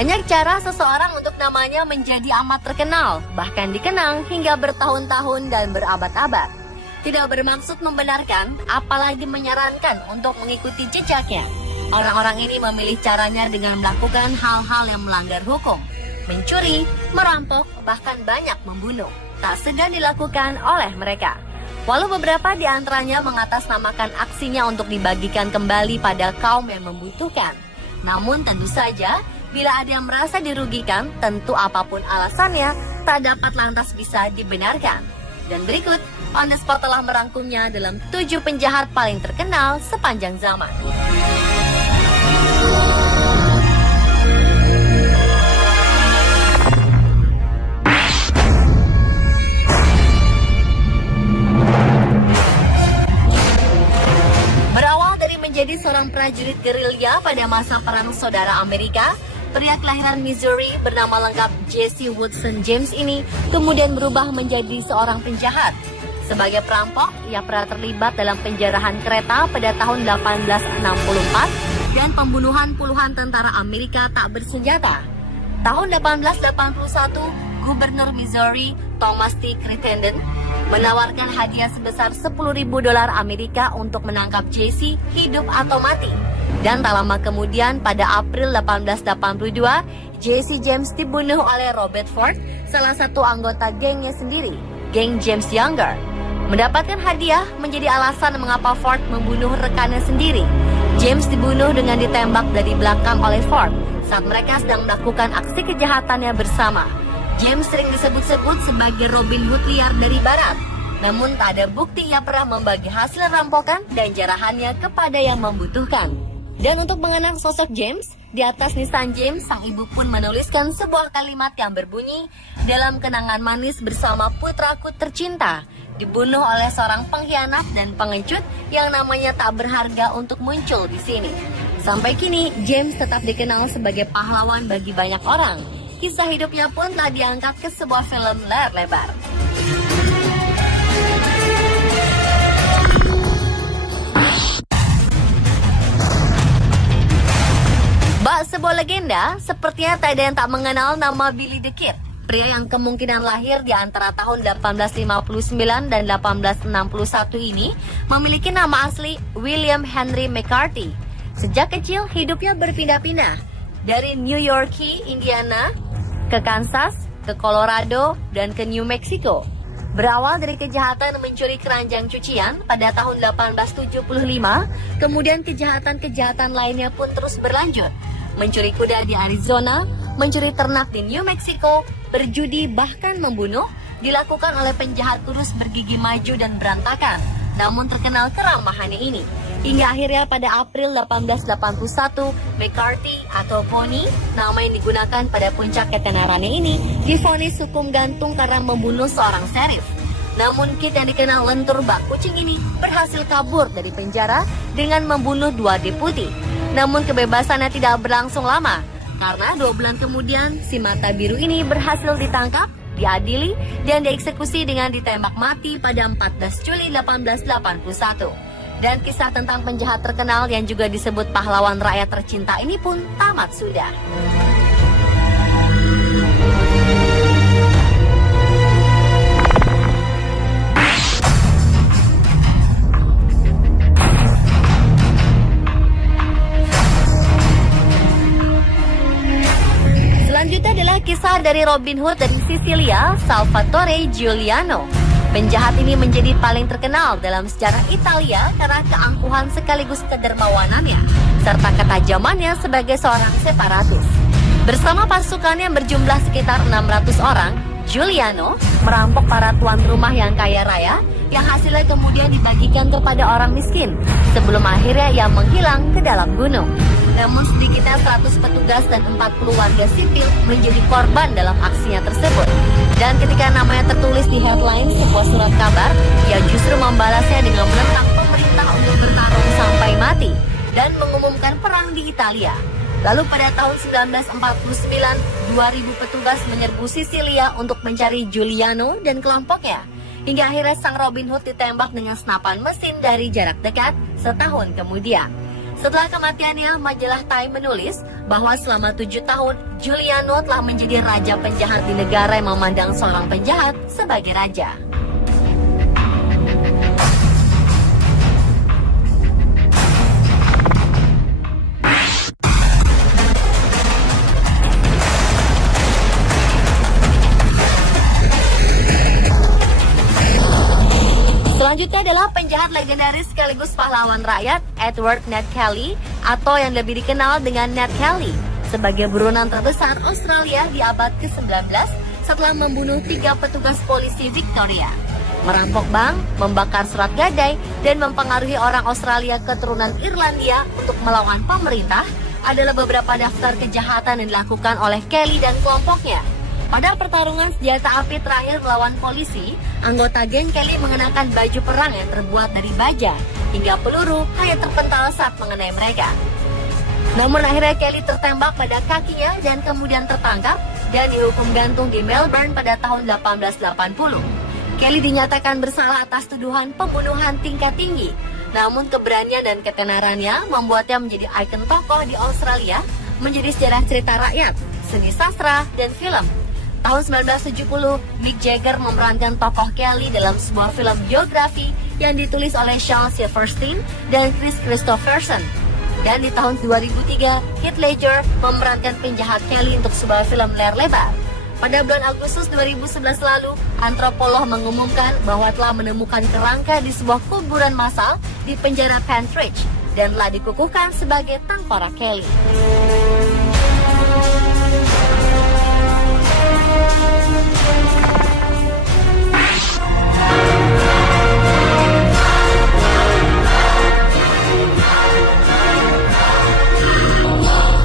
Banyak cara seseorang untuk namanya menjadi amat terkenal, bahkan dikenang hingga bertahun-tahun dan berabad-abad. Tidak bermaksud membenarkan, apalagi menyarankan untuk mengikuti jejaknya. Orang-orang ini memilih caranya dengan melakukan hal-hal yang melanggar hukum. Mencuri, merampok, bahkan banyak membunuh. Tak segan dilakukan oleh mereka. Walau beberapa di antaranya mengatasnamakan aksinya untuk dibagikan kembali pada kaum yang membutuhkan. Namun tentu saja, bila ada yang merasa dirugikan, tentu apapun alasannya, tak dapat lantas bisa dibenarkan. Dan berikut, On The Spot telah merangkumnya dalam 7 penjahat paling terkenal sepanjang zaman. Berawal dari menjadi seorang prajurit gerilya pada masa Perang Saudara Amerika, pria kelahiran Missouri bernama lengkap Jesse Woodson James ini kemudian berubah menjadi seorang penjahat. Sebagai perampok, ia pernah terlibat dalam penjarahan kereta pada tahun 1864 dan pembunuhan puluhan tentara Amerika tak bersenjata. Tahun 1881, Gubernur Missouri Thomas T. Crittenden menawarkan hadiah sebesar $10.000 Amerika untuk menangkap Jesse hidup atau mati. Dan tak lama kemudian pada April 1882, Jesse James dibunuh oleh Robert Ford, salah satu anggota gengnya sendiri, geng James Younger. Mendapatkan hadiah menjadi alasan mengapa Ford membunuh rekannya sendiri. James dibunuh dengan ditembak dari belakang oleh Ford saat mereka sedang melakukan aksi kejahatannya bersama. James sering disebut-sebut sebagai Robin Hood liar dari barat. Namun tak ada bukti ia pernah membagi hasil rampokan dan jarahannya kepada yang membutuhkan. Dan untuk mengenang sosok James, di atas nisan James, sang ibu pun menuliskan sebuah kalimat yang berbunyi, "Dalam kenangan manis bersama putraku tercinta, dibunuh oleh seorang pengkhianat dan pengecut yang namanya tak berharga untuk muncul di sini." Sampai kini, James tetap dikenal sebagai pahlawan bagi banyak orang. Kisah hidupnya pun telah diangkat ke sebuah film layar lebar. Bak sebuah legenda, sepertinya tak ada yang tak mengenal nama Billy the Kid. Pria yang kemungkinan lahir di antara tahun 1859 dan 1861 ini memiliki nama asli William Henry McCarthy. Sejak kecil hidupnya berpindah-pindah dari New York, Indiana, ke Kansas, ke Colorado, dan ke New Mexico. Berawal dari kejahatan mencuri keranjang cucian pada tahun 1875, kemudian kejahatan-kejahatan lainnya pun terus berlanjut. Mencuri kuda di Arizona, mencuri ternak di New Mexico, berjudi bahkan membunuh, dilakukan oleh penjahat kurus bergigi maju dan berantakan, namun terkenal keramahannya ini. Hingga akhirnya pada April 1881, McCarthy atau Pony, nama yang digunakan pada puncak ketenarannya ini, divonis hukum gantung karena membunuh seorang sheriff. Namun Kid yang dikenal lentur bak kucing ini berhasil kabur dari penjara dengan membunuh 2 deputi. Namun kebebasannya tidak berlangsung lama, karena 2 bulan kemudian si mata biru ini berhasil ditangkap, diadili, dan dieksekusi dengan ditembak mati pada 14 Juli 1881. Dan kisah tentang penjahat terkenal yang juga disebut pahlawan rakyat tercinta ini pun tamat sudah. Selanjutnya adalah kisah dari Robin Hood dari Sisilia, Salvatore Giuliano. Penjahat ini menjadi paling terkenal dalam sejarah Italia karena keangkuhan sekaligus kedermawanannya, serta ketajamannya sebagai seorang separatis. Bersama pasukannya yang berjumlah sekitar 600 orang, Giuliano merampok para tuan rumah yang kaya raya, yang hasilnya kemudian dibagikan kepada orang miskin, sebelum akhirnya ia menghilang ke dalam gunung. Namun sedikitnya 100 petugas dan 40 warga sipil menjadi korban dalam aksinya tersebut. Dan ketika namanya tertulis di headline sebuah surat kabar, ia justru membalasnya dengan menentang pemerintah untuk bertarung sampai mati dan mengumumkan perang di Italia. Lalu pada tahun 1949, 2000 petugas menyerbu Sisilia untuk mencari Giuliano dan kelompoknya. Hingga akhirnya sang Robin Hood ditembak dengan senapan mesin dari jarak dekat setahun kemudian. Setelah kematiannya, majalah Time menulis bahwa selama 7 tahun, Giuliano telah menjadi raja penjahat di negara yang memandang seorang penjahat sebagai raja. Selanjutnya adalah penjahat legendaris sekaligus pahlawan rakyat Edward Ned Kelly atau yang lebih dikenal dengan Ned Kelly sebagai buronan terbesar Australia di abad ke-19 setelah membunuh 3 petugas polisi Victoria, merampok bank, membakar surat gadai, dan mempengaruhi orang Australia keturunan Irlandia untuk melawan pemerintah adalah beberapa daftar kejahatan yang dilakukan oleh Kelly dan kelompoknya. Pada pertarungan senjata api terakhir melawan polisi, anggota geng Kelly mengenakan baju perang yang terbuat dari baja, hingga peluru hanya terpental saat mengenai mereka. Namun akhirnya Kelly tertembak pada kakinya dan kemudian tertangkap dan dihukum gantung di Melbourne pada tahun 1880. Kelly dinyatakan bersalah atas tuduhan pembunuhan tingkat tinggi, namun keberanian dan ketenarannya membuatnya menjadi ikon tokoh di Australia, menjadi sejarah cerita rakyat, seni sastra, dan film. Tahun 1970, Mick Jagger memerankan tokoh Kelly dalam sebuah film biografi yang ditulis oleh Charles Silverstein dan Chris Christopherson. Dan di tahun 2003, Heath Ledger memerankan penjahat Kelly untuk sebuah film layar lebar. Pada bulan Agustus 2011 lalu, antropolog mengumumkan bahwa telah menemukan kerangka di sebuah kuburan massal di penjara Pentridge dan telah dikukuhkan sebagai tengkorak Kelly.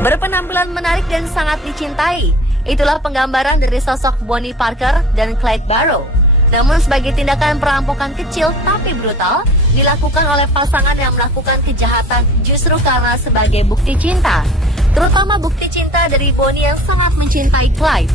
Berpenampilan menarik dan sangat dicintai, itulah penggambaran dari sosok Bonnie Parker dan Clyde Barrow. Namun sebagai tindakan perampokan kecil tapi brutal, dilakukan oleh pasangan yang melakukan kejahatan justru karena sebagai bukti cinta. Terutama bukti cinta dari Bonnie yang sangat mencintai Clyde.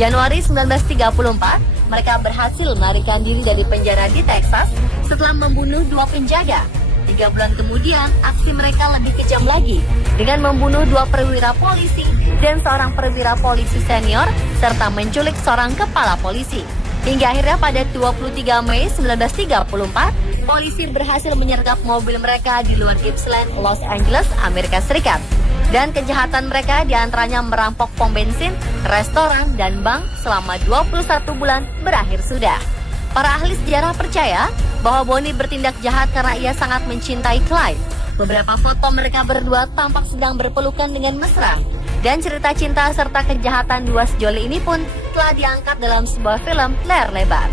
Januari 1934, mereka berhasil melarikan diri dari penjara di Texas setelah membunuh 2 penjaga. 3 bulan kemudian, aksi mereka lebih kejam lagi dengan membunuh 2 perwira polisi dan seorang perwira polisi senior serta menculik seorang kepala polisi. Hingga akhirnya pada 23 Mei 1934, polisi berhasil menyergap mobil mereka di luar Gippsland, Los Angeles, Amerika Serikat. Dan kejahatan mereka diantaranya merampok pom bensin, restoran, dan bank selama 21 bulan berakhir sudah. Para ahli sejarah percaya bahwa Bonnie bertindak jahat karena ia sangat mencintai Clyde. Beberapa foto mereka berdua tampak sedang berpelukan dengan mesra. Dan cerita cinta serta kejahatan dua sejoli ini pun telah diangkat dalam sebuah film layar lebar.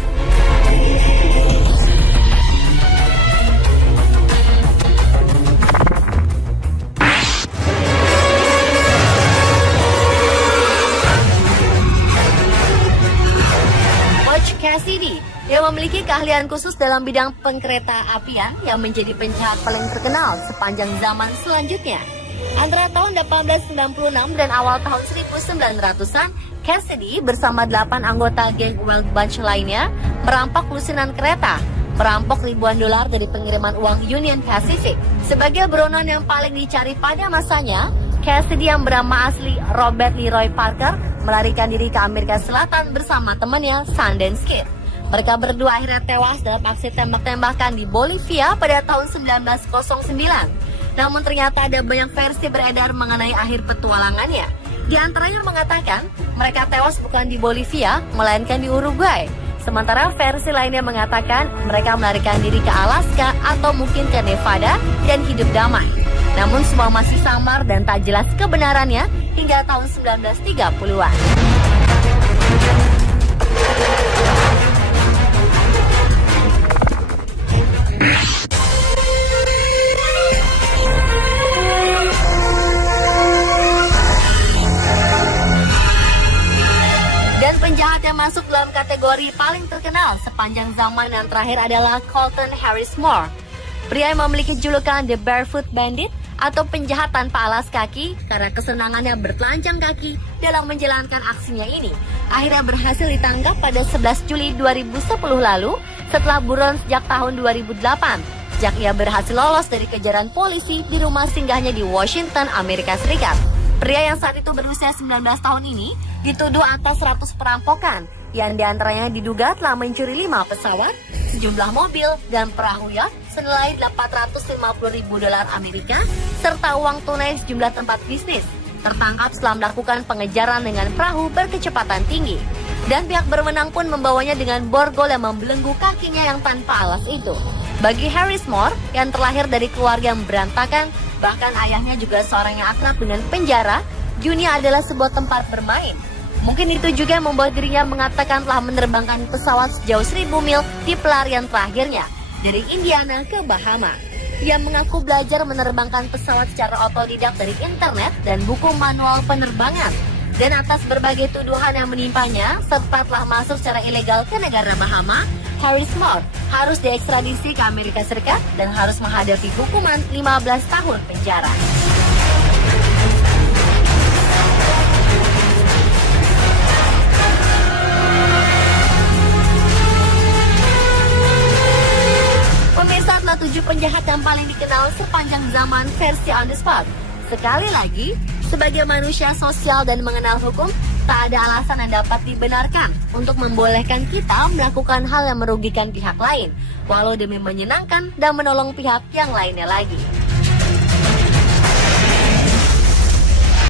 Cassidy yang memiliki keahlian khusus dalam bidang pengkereta apian yang menjadi penjahat paling terkenal sepanjang zaman selanjutnya. Antara tahun 1896 dan awal tahun 1900-an, Cassidy bersama 8 anggota geng Wild Bunch lainnya merampok lusinan kereta, merampok ribuan dolar dari pengiriman uang Union Pacific. Sebagai buronan yang paling dicari pada masanya, Cassidy yang bernama asli Robert Leroy Parker melarikan diri ke Amerika Selatan bersama temannya Sundance Kid. Mereka berdua akhirnya tewas dalam aksi tembak-tembakan di Bolivia pada tahun 1909. Namun ternyata ada banyak versi beredar mengenai akhir petualangannya. Di antaranya mengatakan mereka tewas bukan di Bolivia, melainkan di Uruguay. Sementara versi lainnya mengatakan mereka melarikan diri ke Alaska atau mungkin ke Nevada dan hidup damai. Namun semua masih samar dan tak jelas kebenarannya hingga tahun 1930-an. Dan penjahat yang masuk dalam kategori paling terkenal sepanjang zaman yang terakhir adalah Colton Harris Moore. Pria yang memiliki julukan The Barefoot Bandit atau penjahat tanpa alas kaki karena kesenangannya bertelanjang kaki dalam menjalankan aksinya ini. Akhirnya berhasil ditangkap pada 11 Juli 2010 lalu setelah buron sejak tahun 2008. sejak ia berhasil lolos dari kejaran polisi di rumah singgahnya di Washington, Amerika Serikat. Pria yang saat itu berusia 19 tahun ini dituduh atas 100 perampokan, yang diantaranya diduga telah mencuri 5 pesawat, sejumlah mobil, dan perahu yacht senilai $850.000 Amerika, serta uang tunai sejumlah tempat bisnis. Tertangkap setelah melakukan pengejaran dengan perahu berkecepatan tinggi. Dan pihak berwenang pun membawanya dengan borgol yang membelenggu kakinya yang tanpa alas itu. Bagi Harris Moore, yang terlahir dari keluarga yang berantakan, bahkan ayahnya juga seorang yang akrab dengan penjara, dunia adalah sebuah tempat bermain. Mungkin itu juga yang membuat dirinya mengatakan telah menerbangkan pesawat sejauh 1000 mil di pelarian terakhirnya, dari Indiana ke Bahama. Ia mengaku belajar menerbangkan pesawat secara otodidak dari internet dan buku manual penerbangan. Dan atas berbagai tuduhan yang menimpanya, serta telah masuk secara ilegal ke negara Bahama, Harris Moore harus diekstradisi ke Amerika Serikat dan harus menghadapi hukuman 15 tahun penjara. Pemirsa, adalah 7 penjahat yang paling dikenal sepanjang zaman versi On The Spot. Sekali lagi, sebagai manusia sosial dan mengenal hukum, tak ada alasan yang dapat dibenarkan untuk membolehkan kita melakukan hal yang merugikan pihak lain, walau demi menyenangkan dan menolong pihak yang lainnya lagi.